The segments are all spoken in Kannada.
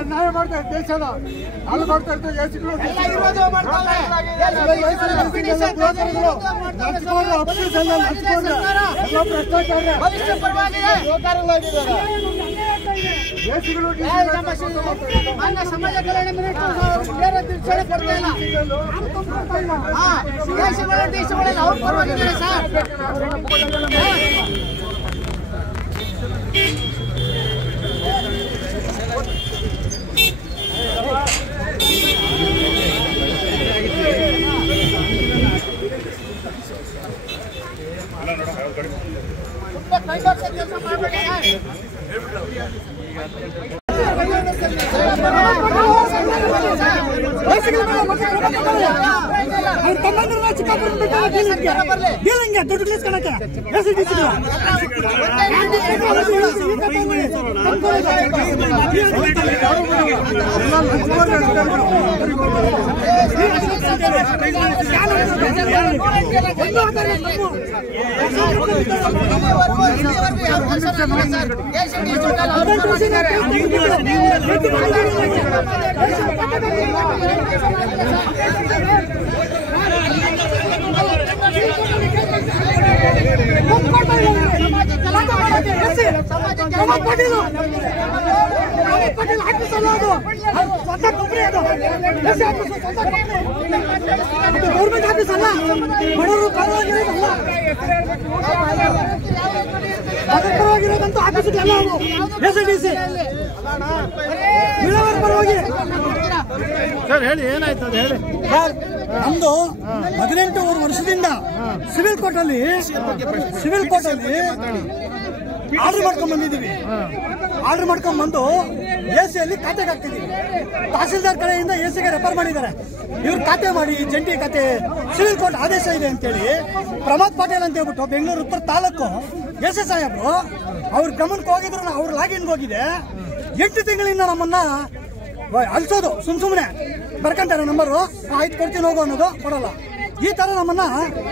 ಅನ್ಯಾಯ ಮಾಡ್ತಾರೆ ದೇಶದ ಅಲ್ಲಿ ಮಾಡ್ತಾ ಇರ್ತಾರೆ ಸಮಾಜ ಕಲ್ಯಾಣ ದೇಶಗಳಲ್ಲಿ ಅವ್ರು ಪರವಾಗಿದ್ದಾರೆ ಸರ್. ಕೆಲಸ ಮಾಡಬೇಡಿ. ದುಡ್ಡು ಕಣಕ್ಕೆ ಗೌರ್ಮೆಂಟ್ ಆಫೀಸ್ ಅಲ್ಲ, ಬಡವರು ಪರವಾಗಿರೋದಂತೂ ಆಫೀಸ್ಗಳೆಲ್ಲ ಎಸ್ಡಿಸಿ ಪರವಾಗಿ. ಸರ್ ಹೇಳಿ, ಏನಾಯ್ತು ಅದು ಹೇಳಿ ಸರ್. ನಮ್ದು 18 ವರ್ಷದಿಂದ ಸಿವಿಲ್ ಕೋರ್ಟ್ ಅಲ್ಲಿ ಆರ್ಡರ್ ಮಾಡ್ಕೊಂಡ್ ಬಂದಿದ್ದೀವಿ. ಆರ್ಡರ್ ಮಾಡ್ಕೊಂಡ್ ಬಂದು ಎಸಿಯಲ್ಲಿ ಖಾತೆಗೆ ಹಾಕ್ತಿದೀವಿ. ತಹಸೀಲ್ದಾರ್ ಕಡೆಯಿಂದ ಎಸಿಗೆ ರೆಫರ್ ಮಾಡಿದ್ದಾರೆ. ಇವ್ರು ಖಾತೆ ಮಾಡಿ ಜಂಟಿ ಖಾತೆ ಸಿವಿಲ್ ಕೋರ್ಟ್ ಆದೇಶ ಇದೆ ಅಂತೇಳಿ ಪ್ರಮೋದ್ ಪಾಟೀಲ್ ಅಂತ ಹೇಳ್ಬಿಟ್ಟು ಬೆಂಗಳೂರು ಉತ್ತರ ತಾಲೂಕು ಎಸ್ ಸಾಹೇಬ್ರು ಅವ್ರ ಗಮನಕ್ಕೆ ಹೋಗಿದ್ರು. ಅವ್ರ ಲಾಗಿನ್ಗೆ ಹೋಗಿದೆ. 8 ತಿಂಗಳಿಂದ ನಮ್ಮನ್ನ ಅಲ್ಸೋದು, ಸುಮ್ನೆ ಬರ್ಕೊಂತಾರೆ ನಂಬರು, ಆಯ್ತು ಕೊಡ್ತೀನಿ ಹೋಗೋ ಅನ್ನೋದು, ಕೊಡಲ್ಲ. ಈ ತರ ನಮ್ಮನ್ನ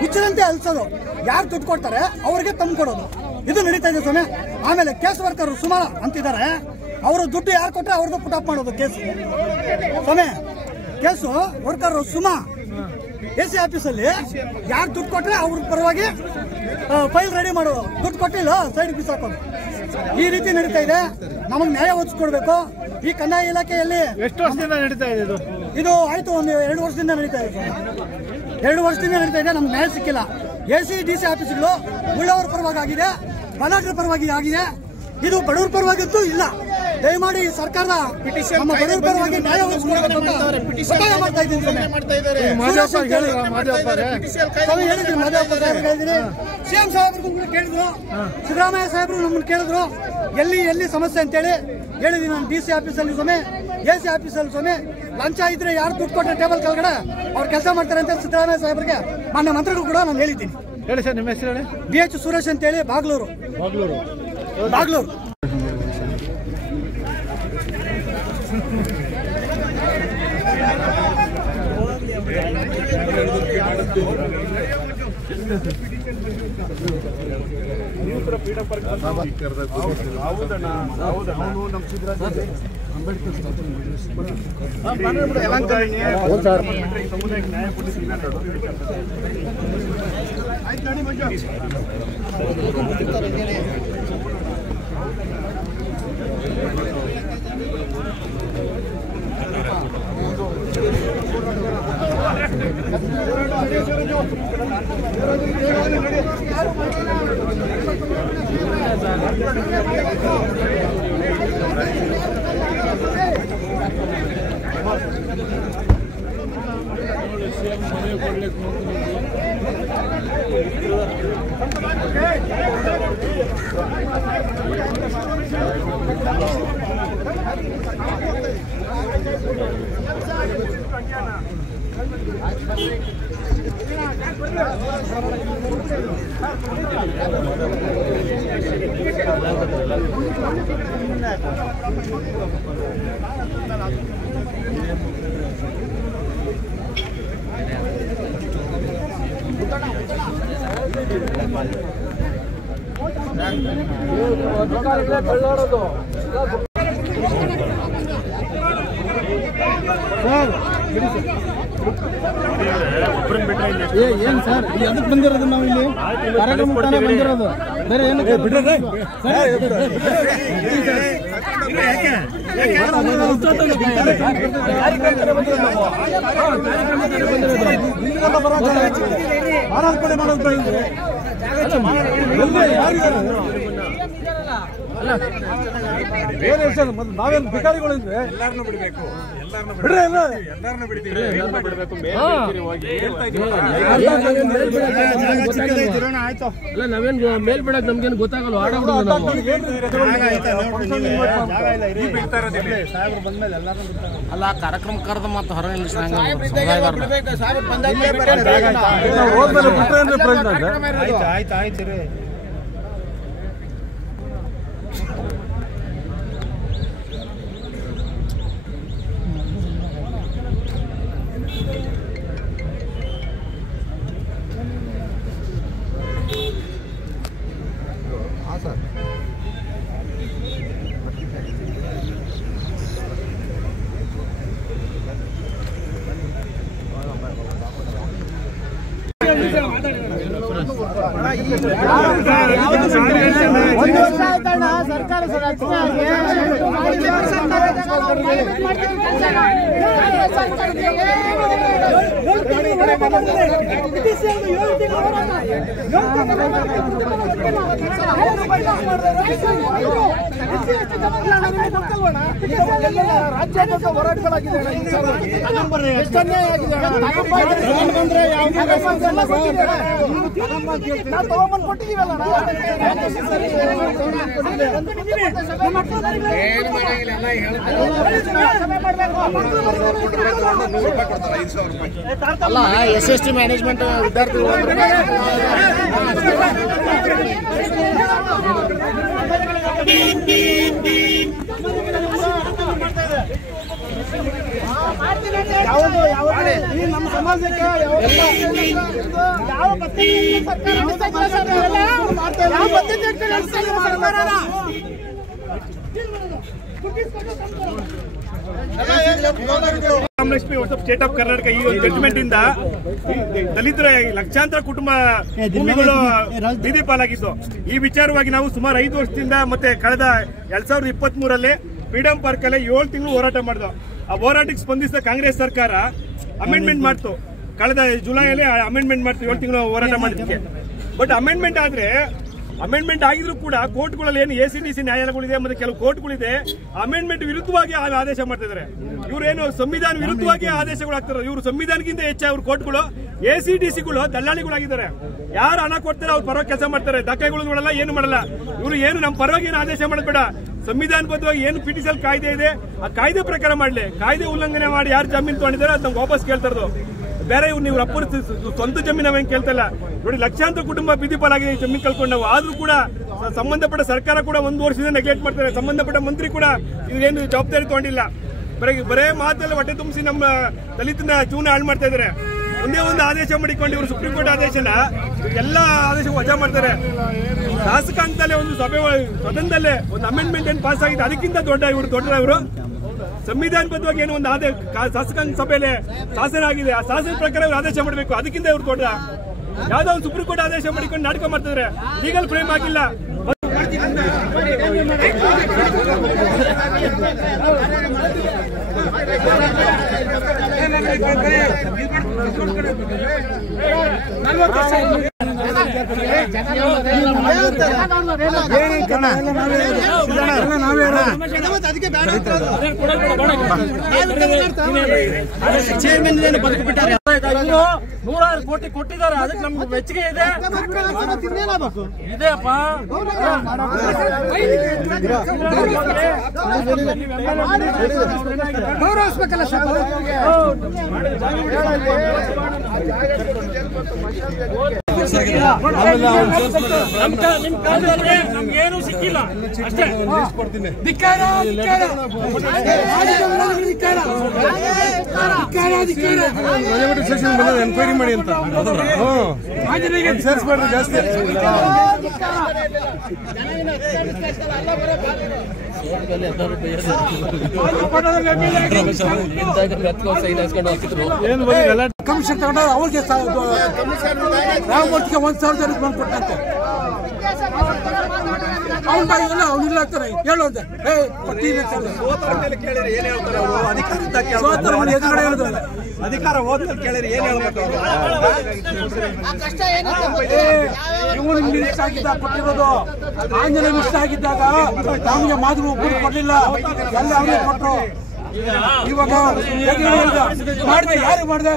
ಹುಚ್ಚರಂತೆ ಅಲ್ಸೋದು. ಯಾರು ದುಡ್ಡು ಕೊಡ್ತಾರೆ ಅವ್ರಿಗೆ ತಂದು ಕೊಡೋದು, ಇದು ನಡೀತಾ ಇದೆ ಸ್ವಾಮಿ. ಆಮೇಲೆ ಕೇಸ್ ವರ್ಕರ್ ಸುಮಾ ಅಂತಿದ್ದಾರೆ, ಅವರು ದುಡ್ಡು ಯಾರು ಕೊಟ್ಟರೆ ಅವ್ರದ್ದು ಪುಟ್ ಅಪ್ ಮಾಡೋದು ಕೇಸ್ ಸ್ವಾಮಿ. ಕೇಸು ವರ್ಕರ್ ಸುಮಾ ಎಸಿ ಆಫೀಸಲ್ಲಿ ಯಾರು ದುಡ್ಡು ಕೊಟ್ಟರೆ ಅವ್ರ ಪರವಾಗಿ ಫೈಲ್ ರೆಡಿ ಮಾಡೋದು, ದುಡ್ಡು ಕೊಟ್ಟಿಲ್ಲ ಸೈಡ್ ಬಿಸಾಕೋದು. ಈ ರೀತಿ ನಡೀತಾ ಇದೆ. ನಮಗೆ ನ್ಯಾಯ ಒದಗಿಸ್ಕೊಡ್ಬೇಕು. ಈ ಕಂದಾಯ ಇಲಾಖೆಯಲ್ಲಿ ಎಷ್ಟು ವರ್ಷದಿಂದ ನಡೀತಾ ಇದೆ ಇದು? ಆಯ್ತು, ಒಂದು 2 ವರ್ಷದಿಂದ ನಡೀತಾ ಇದೆ. 2 ವರ್ಷದಿಂದ ನಡೀತಾ ಇದೆ. ನಮ್ಗೆ ನ್ಯಾಯ ಸಿಕ್ಕಿಲ್ಲ. ಎಸಿ ಡಿಸಿ ಆಫೀಸ್ಗಳು ಉಳ್ಳವರ ಪರವಾಗಿ ಆಗಿದೆ, ಬಲಾಢ್ಯರ ಪರವಾಗಿ ಆಗಿದೆ. ಇದು ಬಡವರ ಪರವಾಗಿದ್ದು ಇಲ್ಲ. ದಯಮಾಡಿ ಸರ್ಕಾರದ ನಮ್ಮ ಬಡವರ ಪರವಾಗಿ ನ್ಯಾಯ ಒದಗಿಸ್ಕೊಡ್ಬೇಕು ಅಂತ ಒತ್ತಾಯ ಮಾಡ್ತಾ ಇದ್ದೀನಿ. ಸಿಎಂ ಸಾಹೇಬ್ರಿಗೂ ಕೇಳಿದ್ರು, ಸಿದ್ದರಾಮಯ್ಯ ಸಾಹೇಬ್ರು ನಮ್ಮನ್ನು ಕೇಳಿದ್ರು, ಎಲ್ಲಿ ಸಮಸ್ಯೆ ಅಂತೇಳಿ ಹೇಳಿದೀನಿ. ನಾನು ಡಿಸಿ ಆಫೀಸಲ್ಲಿ ಸ್ವಾಮಿ, ಎಸಿ ಆಫೀಸಲ್ಲಿ ಸ್ವಾಮಿ, ಲಂಚ ಇದ್ರೆ ಯಾರು ದುಡ್ಡು ಕೊಟ್ಟರೆ ಟೇಬಲ್ ಕೆಳಗಡೆ ಅವ್ರು ಕೆಲಸ ಮಾಡ್ತಾರೆ ಅಂತ ಸಿದ್ದರಾಮಯ್ಯ ಸಾಹೇಬ್ರಿಗೆ ಮಾನ್ಯ ಮಂತ್ರಿಗಳು ಕೂಡ ನಾನು ಹೇಳಿದ್ದೀನಿ. ಹೇಳಿ ಸರ್, ನಿಮ್ಮ ಹೆಸರು ಹೇಳಿ. BH ಸುರೇಶ್ ಅಂತೇಳಿ, ಬಾಗ್ಲೂರು. ಏನ್ ಸರ್ ಅದಕ್ಕೆ ಬಂದಿರೋದು ನಾವು ಇಲ್ಲಿ ಕಾರ್ಯಕ್ರಮ ಬಂದಿರೋದು ಬೇರೆ ಏನು ಬಿಡ್ರಿ ನಾವೇನು ಭಿಕಾರಿಗಳು ಇದ್ರೆ ಎಲ್ಲಾರನ್ನೂ ಬಿಡಬೇಕು ಎಲ್ಲಾರನ್ನೂ ಬಿಡ್ತೀವಿ ಅಲ್ಲ ನಾವೇನ್ ಮೇಲ್ ಬಿಡಕ್ ನಮ್ಗೇನು ಗೊತ್ತಾಗಲ್ಲ ಅಲ್ಲ ಕಾರ್ಯಕ್ರಮ ಕರೆದ ಮತ್ತೆ ಹೊರಗೆ ಆಯ್ತು ರೀ ಒಂದು ವರ್ಷ ಆಯ್ತಣ್ಣ ಸರ್ಕಾರ ರಾಜ್ಯಾದ್ಯಂತ ಹೋರಾಟಗಳಾಗಿದೆ ನಾವು ತಗೊಂಡ್ಬಂದು ಕೊಟ್ಟಿದ್ದೀವಲ್ಲ ಅಲ್ಲ SST ಮ್ಯಾನೇಜ್ಮೆಂಟ್ ವಿದ್ಯಾರ್ಥಿಗಳು ನಮ್ಮ ಸಮಾಜಕ್ಕೆ ಯಾವ ರಾಮಲಕ್ಷ್ಮಿ ಸ್ಟೇಟ್ ಆಫ್ ಕರ್ನಾಟಕ ಈ ಒಂದು ಜಡ್ಜ್ಮೆಂಟ್ ಇಂದ ದಲಿತರ ಲಕ್ಷಾಂತರ ಕುಟುಂಬ ಭೂಮಿಗಳು ಬೀದಿ ಪಾಲಾಗಿತ್ತು. ಈ ವಿಚಾರವಾಗಿ ನಾವು ಸುಮಾರು 5 ವರ್ಷದಿಂದ ಮತ್ತೆ ಕಳೆದ 2023ರಲ್ಲಿ ಫ್ರೀಡಂ ಪಾರ್ಕ್ ಅಲ್ಲಿ 7 ತಿಂಗಳು ಹೋರಾಟ ಮಾಡಿದ್ವು. ಆ ಹೋರಾಟಕ್ಕೆ ಸ್ಪಂದಿಸಿದ ಕಾಂಗ್ರೆಸ್ ಸರ್ಕಾರ ಅಮೆಂಡ್ಮೆಂಟ್ ಮಾಡ್ತು. ಕಳೆದ ಜುಲೈಯಲ್ಲಿ ಅಮೆಂಡ್ಮೆಂಟ್ ಮಾಡ್ತು 7 ತಿಂಗಳು ಹೋರಾಟ ಮಾಡಿದ್ದಕ್ಕೆ. ಬಟ್ ಅಮೆಂಡ್ಮೆಂಟ್ ಆಗಿದ್ರು ಕೂಡ ಕೋರ್ಟ್ಗಳಲ್ಲಿ ಏನು ACDC ನ್ಯಾಯಾಲಯಗಳಿದೆ ಮತ್ತೆ ಕೆಲವು ಕೋರ್ಟ್ಗಳಿದೆ, ಅಮೆಂಡ್ಮೆಂಟ್ ವಿರುದ್ಧವಾಗಿ ಆದೇಶ ಮಾಡ್ತಾ ಇದ್ದಾರೆ. ಇವರೇನು ಸಂವಿಧಾನ ವಿರುದ್ಧವಾಗಿ ಆದೇಶಗಳು ಆಗ್ತಾರೆ. ಇವರು ಸಂವಿಧಾನಕ್ಕಿಂತ ಹೆಚ್ಚು ಅವ್ರ ಕೋರ್ಟ್ಗಳು ACDCಗಳು ದಲ್ಲಾಳಿಗಳಾಗಿದ್ದಾರೆ. ಯಾರು ಹಣ ಕೊಡ್ತಾರೆ ಅವ್ರ ಪರವಾಗಿ ಕೆಲಸ ಮಾಡ್ತಾರೆ, ದಾಖಲೆಗಳು ಮಾಡಲ್ಲ, ಏನು ಮಾಡಲ್ಲ. ಇವರು ಏನು ನಮ್ಮ ಪರವಾಗಿ ಏನು ಆದೇಶ ಮಾಡಬೇಡ, ಸಂವಿಧಾನಬದ್ಧವಾಗಿ ಏನು PTCL ಕಾಯ್ದೆ ಇದೆ ಆ ಕಾಯ್ದೆ ಪ್ರಕಾರ ಮಾಡಲಿ. ಕಾಯ್ದೆ ಉಲ್ಲಂಘನೆ ಮಾಡಿ ಯಾರು ಜಮೀನು ತಗೊಂಡಿದ್ದಾರೆ ಅದು ನಮ್ಗೆ ವಾಪಸ್ ಕೇಳ್ತಾ ಇರೋದು. ಬೇರೆ ನೀವು ಅಪ್ಪರ ಸ್ವಂತ ಜಮೀನು ನಾವೇನು ಕೇಳ್ತಲ್ಲ. ನೋಡಿ, ಲಕ್ಷಾಂತರ ಕುಟುಂಬ ಬೀದಿ ಪಾಲಾಗಿದೆ ಜಮೀನು ಕಳ್ಕೊಂಡು. ನಾವು ಆದ್ರೂ ಕೂಡ ಸಂಬಂಧಪಟ್ಟ ಸರ್ಕಾರ ಕೂಡ 1 ವರ್ಷದಿಂದ ನೆಗ್ಲೆಕ್ಟ್ ಮಾಡ್ತಾರೆ. ಸಂಬಂಧಪಟ್ಟ ಮಂತ್ರಿ ಕೂಡ ಇವ್ರೇನು ಜವಾಬ್ದಾರಿ ತಗೊಂಡಿಲ್ಲ. ಬರೇ ಮಾತೆಲ್ಲ ಹೊಟ್ಟೆ ತುಂಬಿಸಿ ನಮ್ಮ ದಲಿತನ ಜೀವನ ಹಾಳು ಮಾಡ್ತಾ ಇದ್ದಾರೆ. ಒಂದೇ ಒಂದು ಆದೇಶ ಮಾಡಿಕೊಂಡು ಇವರು ಸುಪ್ರೀಂ ಕೋರ್ಟ್ ಆದೇಶನ ಎಲ್ಲ ಆದೇಶ ವಜಾ ಮಾಡ್ತಾರೆ. ಶಾಸಕಾಂಗದಲ್ಲೇ ಒಂದು ಸಭೆ ಸದನದಲ್ಲೇ ಒಂದು ಅಮೆಂಡ್ಮೆಂಟ್ ಏನು ಪಾಸ್ ಆಗಿದೆ, ಅದಕ್ಕಿಂತ ದೊಡ್ಡವರು ಸಂವಿಧಾನಬದ್ಧವಾಗಿ ಏನು ಒಂದು ಶಾಸಕಾಂಗ ಸಭೆಯಲ್ಲಿ ಶಾಸನ ಆಗಿದೆ, ಆ ಶಾಸನ ಪ್ರಕಾರ ಇವರು ಆದೇಶ ಮಾಡಬೇಕು, ಅದಕ್ಕಿಂತ ಇವರು ದೊಡ್ಡ ಯಾವ್ದೋ ಒಂದು ಸುಪ್ರೀಂ ಕೋರ್ಟ್ ಆದೇಶ ಮಾಡಿಕೊಂಡು ನಾಟಕ ಮಾಡ್ತಿದ್ದಾರೆ. ಲೀಗಲ್ ಫ್ರೇಮ್ ಆಗಿಲ್ಲ. ನೂರಾರು ಕೋಟಿ ಕೊಟ್ಟಿದ್ದಾರೆ, ಅದಕ್ಕೆ ನಮ್ಗೆ ಮೆಚ್ಚುಗೆ ಇದೆ. ಇದೆಯಪ್ಪ ಗೌರವಿಸ್ಬೇಕಲ್ಲ ಸರ್. ನಿಮ್ ಕಾಲದಲ್ಲಿ ನಮ್ಗೇನು ಸಿಕ್ಕಿಲ್ಲ ಅಷ್ಟೇ. ಎನ್ಕ್ವೈರಿ ಮಾಡಿ ಅಂತ ಸೇರಿಸ್ಬೇಡ್ರಿ ಜಾಸ್ತಿ. ಕಮಿಷನ್ ತಗೊಂಡು ಅವ್ರಿಗೆ ರಾಮಮೂರ್ತಿಗೆ 1,000 ಜನ ಬಂದು ಕೊಟ್ಟಂತೆ. ಅವ್ನ ಬಾಯಿಗೆಲ್ಲ ಅವ್ನು ಇಲ್ಲ ಅಂತಾರೆ ಹೇಳೋದೆ. ಅಧಿಕಾರ ಹೋದ್ಮೇಲೆ ಕೇಳಿದ್ರೆ ಏನ್ ಹೇಳ್ಬೇಕು? ಇವನು ಮಿನಿಸ್ಟರ್ ಆಗಿದ್ದ ಕೊಟ್ಟಿರೋದು. ಆಂಜನೇಯ ಮಿನಿಸ್ಟರ್ ಆಗಿದ್ದಾಗ ನಮಗೆ ಮಾದರಿ ಒಬ್ಬರು ಕೊಡ್ಲಿಲ್ಲ, ಎಲ್ಲ ಅವರೇ ಕೊಟ್ಟರು. ಇವಾಗ ಮಾಡಿದೆ, ಯಾರು ಮಾಡಿದೆ?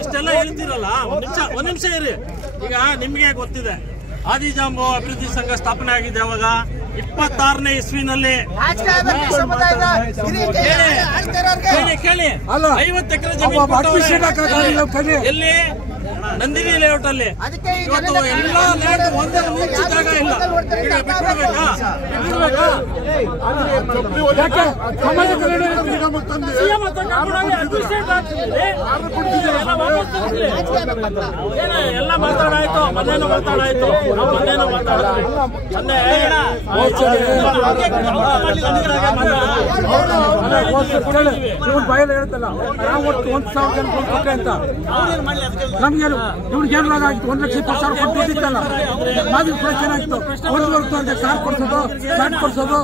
ಅಷ್ಟೆಲ್ಲ ಹೇಳ್ತೀರಲ್ಲ, ಒಂದ್ ನಿಮಿಷ ಇರಿ. ಈಗ ನಿಮ್ಗೆ ಗೊತ್ತಿದೆ ಆದಿಜಾಂಬು ಅಭಿವೃದ್ಧಿ ಸಂಘ ಸ್ಥಾಪನೆ ಆಗಿದೆ ಅವಾಗ 26ನೇ ಇಸ್ವಿನಲ್ಲಿ. ಕೇಳಿ 50 ಎಕರೆ ಜಮೀನು ಎಲ್ಲಿ ನಂದಿನಿ ಲೇಔಟ್ ಅಲ್ಲಿ. ಇವತ್ತು ಎಲ್ಲ ಲ್ಯಾಂಡ್ ಒಂದೇ ಜಾಗ ಇಲ್ಲ. ಈಗ ಬಿಟ್ಬಿಡ್ಬೇಕಾ? ಎಲ್ಲ ಮಾತಾಡಾಯ್ತು, ಮೊನ್ನೆನೂ ಮಾತಾಡಾಯ್ತು, ನಾವು ಮೊನ್ನೆನೂ ಮಾತಾಡಿದ್ವಿ. ಬಾಯಲ್ಲಿ ಹೇಳ್ತಲ್ಲ 1,000 ಜನ ಕೊಟ್ಟೆ ಅಂತ. ನಮ್ಗೇನು ಇವ್ರಿಗೇನು ಆಗಿತ್ತು? 1,20,000 ಕೊಟ್ಟಿದ್ದಲ್ಲ. ಮಾದರಿ ಕೂಡ ಚೆನ್ನಾಗಿತ್ತು. 1,200 ಕಾರ್ ಕೊಡ್ಸೋದು, ಫ್ಲಾಟ್ ಕೊಡ್ಸೋದು,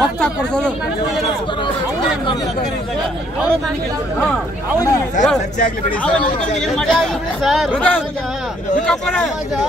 ಭಕ್ತ ಕೊಡ್ಸೋದು.